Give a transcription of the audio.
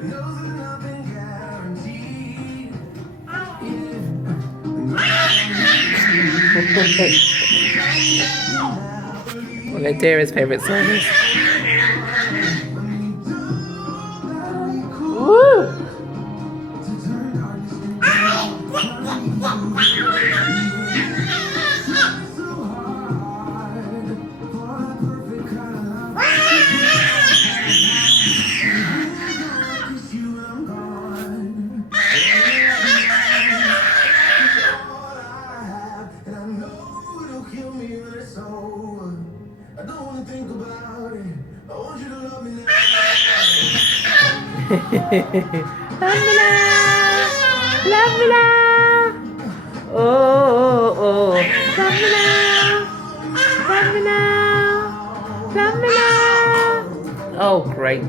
One of Dara's favourite songs. Woo! I don't want to think about it. I want you to love me now. Love me now. Love me now. Oh, oh, oh. Love me now. Love me now. Love me now. Oh, great.